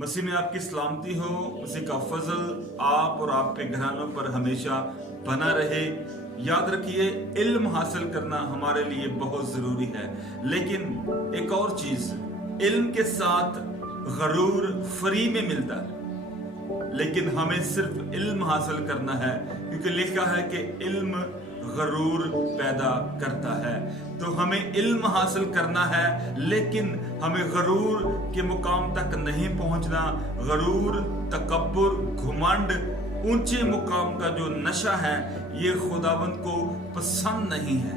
मसीह में आपकी सलामती हो। उसी का फजल आप और आपके घरानों पर हमेशा बना रहे। याद रखिए, इल्म हासिल करना हमारे लिए बहुत जरूरी है, लेकिन एक और चीज, इल्म के साथ गरूर फ्री में मिलता है, लेकिन हमें सिर्फ इल्म हासिल करना है, क्योंकि लिखा है कि इल्म गरूर पैदा करता है। तो हमें इल्म हासिल करना है, लेकिन हमें गरूर के मुकाम तक नहीं पहुंचना। गरूर, तकब्बुर, घुमंड, ऊंचे मुकाम का जो नशा है, ये खुदावंद को पसंद नहीं है।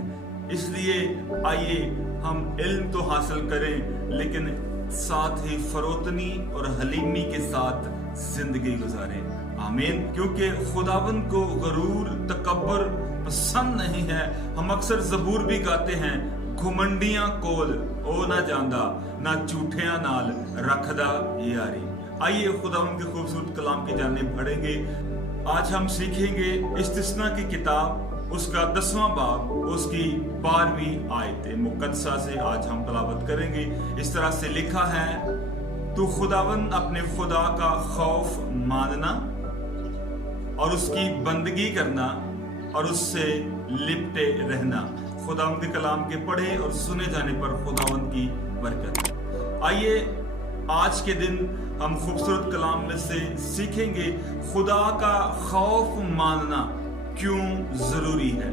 इसलिए आइए हम इल्म तो हासिल करें, लेकिन साथ ही फरोतनी और हलीमी के साथ जिंदगी गुजारें। आमीन। क्योंकि खुदावंद को गरूर, तकब्बुर पसंद नहीं है। हम अक्सर जबूर भी गाते हैं, घुमंडियां कोल ओ ना जांदा, ना झूठियां नाल रखदा यारी। आइए खुदावंद के खूबसूरत कलाम की जानिब बढ़ेंगे। आज हम सीखेंगे इस्तिस्ना की किताब, उसका 10वां बाब, उसकी 12वीं आयत मुकद्दसा से आज हम तलावत करेंगे। इस तरह से लिखा है, तू खुदावंद अपने खुदा का खौफ मानना और उसकी बंदगी करना और उससे लिपटे रहना। खुदावंद के कलाम के पढ़े और सुने जाने पर खुदावंद की बरकत। आइए आज के दिन हम खूबसूरत कलाम में से सीखेंगे खुदा का खौफ मानना क्यों जरूरी है।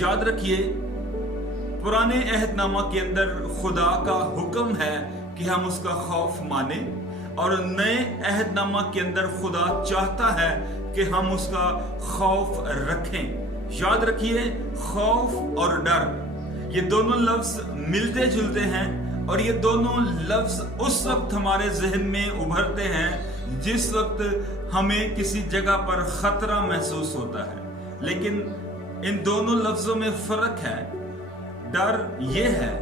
याद रखिए, पुराने अहदनामा के अंदर खुदा का हुक्म है कि हम उसका खौफ माने, और नए अहदनामा के अंदर खुदा चाहता है कि हम उसका खौफ रखें। याद रखिए, खौफ और डर, ये दोनों लफ्ज मिलते जुलते हैं, और ये दोनों लफ्ज उस वक्त हमारे जहन में उभरते हैं जिस वक्त हमें किसी जगह पर खतरा महसूस होता है। लेकिन इन दोनों लफ्जों में फर्क है। डर ये है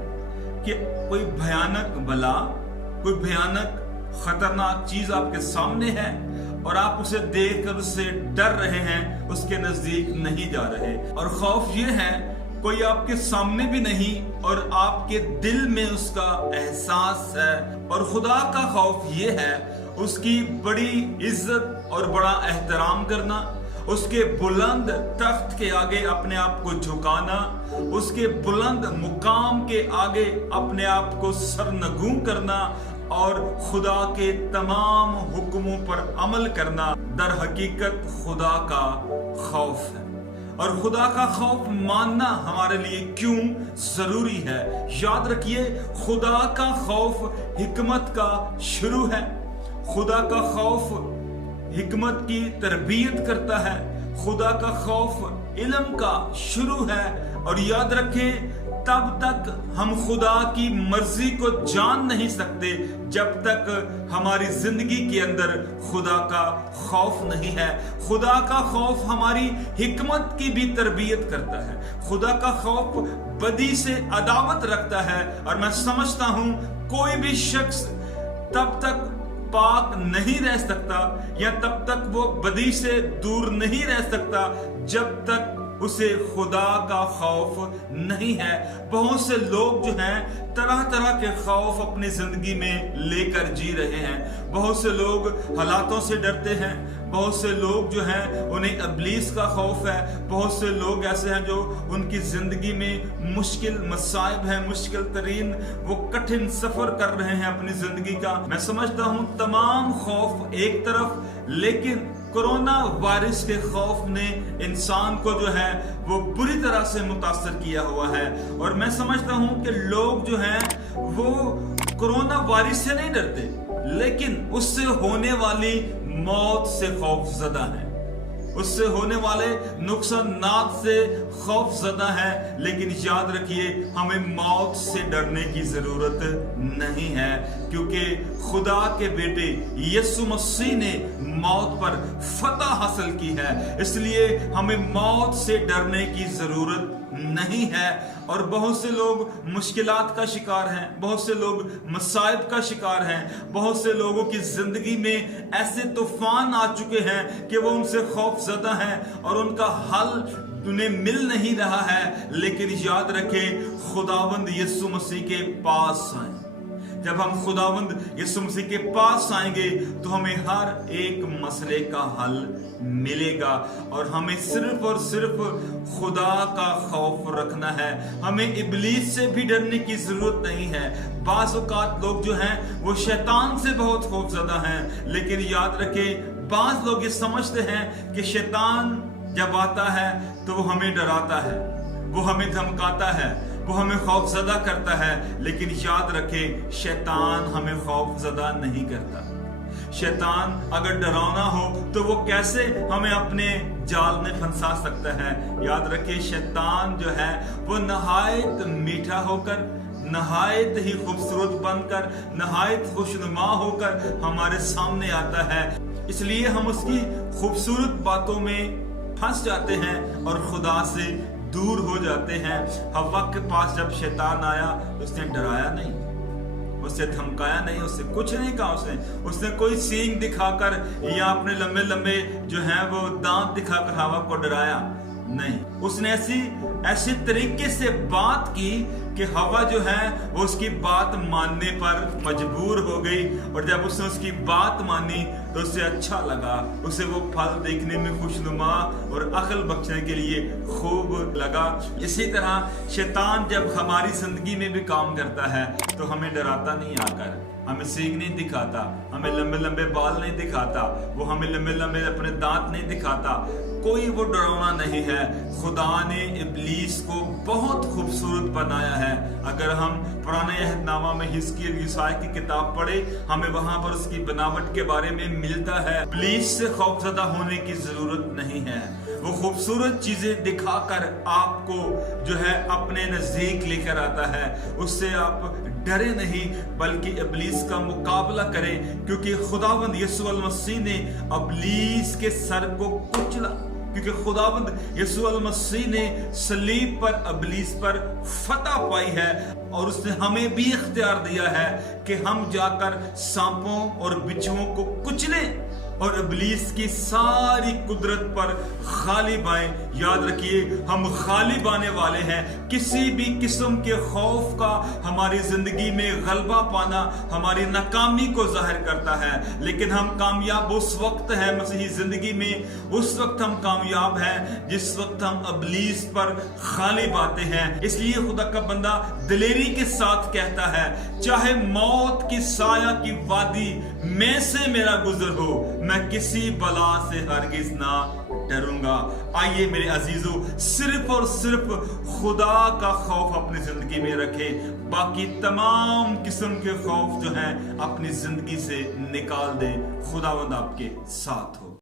कि कोई भयानक बला, कोई भयानक खतरनाक चीज आपके सामने है और आप उसे देखकर उससे डर रहे हैं, उसके नजदीक नहीं जा रहे। और खौफ ये है, कोई आपके सामने भी नहीं और आपके दिल में उसका एहसास है। और खुदा का खौफ ये है, उसकी बड़ी इज्जत और बड़ा एहतराम करना, उसके बुलंद तख्त के आगे अपने आप को झुकाना, उसके बुलंद मुकाम के आगे अपने आप को सरनगू करना और खुदा के तमाम हुक्मों पर अमल करना दर हकीकत खुदा का खौफ है। और खुदा का खौफ मानना हमारे लिए क्यों जरूरी है। याद रखिए, खुदा का खौफ हिकमत का शुरू है। खुदा का खौफ हिकमत की तरबियत करता है। खुदा का खौफ इल्म का शुरू है। और याद रखें, तब तक हम खुदा की मर्जी को जान नहीं सकते जब तक हमारी जिंदगी के अंदर खुदा का खौफ नहीं है। खुदा का खौफ हमारी हिकमत की भी तरबियत करता है। खुदा का खौफ बदी से अदावत रखता है। और मैं समझता हूं, कोई भी शख्स तब तक पाक नहीं रह सकता या तब तक वो बदी से दूर नहीं रह सकता जब तक उसे खुदा का खौफ नहीं है। बहुत से लोग जो हैं तरह तरह के खौफ अपनी जिंदगी में लेकर जी रहे हैं। बहुत से लोग हालातों से डरते हैं। बहुत से लोग जो हैं उन्हें इब्लीस का खौफ है। बहुत से लोग ऐसे हैं जो उनकी जिंदगी में मुश्किल मसाइब है, मुश्किल तरीन वो कठिन सफर कर रहे हैं अपनी जिंदगी का। मैं समझता हूं तमाम खौफ एक तरफ, लेकिन कोरोना वायरस के खौफ ने इंसान को जो है वो बुरी तरह से मुतासर किया हुआ है। और मैं समझता हूं कि लोग जो हैं वो कोरोना वायरस से नहीं डरते, लेकिन उससे होने वाली मौत से खौफजदा है, उससे होने वाले नुकसानात से खौफजदा है। लेकिन याद रखिए, हमें मौत से डरने की जरूरत नहीं है, क्योंकि खुदा के बेटे यीशु मसीह ने मौत पर फतह हासिल की है। इसलिए हमें मौत से डरने की जरूरत नहीं है। और बहुत से लोग मुश्किलात का शिकार हैं, बहुत से लोग मसाइब का शिकार हैं, बहुत से लोगों की जिंदगी में ऐसे तूफान आ चुके हैं कि वो उनसे खौफजदा हैं और उनका हल उन्हें मिल नहीं रहा है। लेकिन याद रखें, खुदावंद यीशु मसीह के पास आए। जब हम खुदावंद यीशु मसीह के पास आएंगे तो हमें हर एक मसले का हल मिलेगा और हमें सिर्फ और सिर्फ खुदा का खौफ रखना है। हमें इब्लीस से भी डरने की जरूरत नहीं है। बाज़ औक़ात लोग जो हैं वो शैतान से बहुत खौफज़दा हैं, लेकिन याद रखें बाज़ लोग ये समझते हैं कि शैतान जब आता है तो वो हमें डराता है, वो हमें धमकाता है, वो हमें खौफज़दा करता है। लेकिन याद रखें शैतान हमें खौफज़दा नहीं करता। शैतान अगर डरावना हो तो वो कैसे हमें अपने जाल में फंसा सकता है। याद रखिए शैतान जो है वो नहायत मीठा होकर, नहायत ही खूबसूरत बनकर, नहायत खुशनुमा होकर हमारे सामने आता है। इसलिए हम उसकी खूबसूरत बातों में फंस जाते हैं और खुदा से दूर हो जाते हैं। हव्वा के पास जब शैतान आया उसने डराया नहीं, उससे धमकाया नहीं, उससे कुछ नहीं कहा। उसने कोई सींग दिखाकर या अपने लंबे लंबे जो है वो दांत दिखाकर हवा को डराया नहीं। उसने ऐसी तरीके से बात की कि हवा जो है वो उसकी बात मानने पर मजबूर हो गई, और जब उसने उसकी बात मानी तो उसे अच्छा लगा, उसे वो फल देखने में खुशनुमा और अक्ल बख्शने के लिए खूब लगा। इसी तरह शैतान जब हमारी जिंदगी में भी काम करता है तो हमें डराता नहीं आकर, हमें सींग नहीं दिखाता, हमें लंबे लंबे बाल नहीं दिखाता, वो हमें लंबे लंबे अपने दांत नहीं दिखाता, कोई वो डरावना नहीं है। खुदा ने इब्लीस को बहुत खूबसूरत बनाया है। अगर हम पुराने अहदनामा में हिजकिय्याह यशायाह की किताब पढ़े, हमें वहां पर उसकी बनावट के बारे में मिलता है। इब्लीस से खौफजदा होने की जरूरत नहीं है। वो खूबसूरत चीजें दिखाकर आपको जो है अपने नजदीक लेकर आता है। उससे आप डरे नहीं बल्कि इब्लीस का मुकाबला करें, क्योंकि खुदावंद यीशु अल मसीह ने इब्लीस के सर को कुचला, क्योंकि खुदावंद यीशु अल मसीह ने सलीब पर इब्लीस पर फतह पाई है, और उसने हमें भी इख्तियार दिया है कि हम जाकर सांपों और बिच्छुओं को कुचलें और इब्लीस की सारी कुदरत पर गालिब आए। याद रखिए हम गालिब आने वाले हैं। किसी भी किस्म के खौफ का हमारी जिंदगी में गलबा पाना हमारी नाकामी को जाहिर करता है, लेकिन हम कामयाब उस वक्त हैं मसीही जिंदगी में, उस वक्त हम कामयाब हैं जिस वक्त हम इब्लीस पर गालिब आते हैं। इसलिए खुदा का बंदा दिलेरी के साथ कहता है, चाहे मौत की साया की वादी में से मेरा गुजर हो, मैं किसी बला से हरगिज ना डरूंगा। आइए मेरे अजीजों, सिर्फ और सिर्फ खुदा का खौफ अपनी जिंदगी में रखें, बाकी तमाम किस्म के खौफ जो हैं अपनी जिंदगी से निकाल दें। खुदावंद आपके साथ हो।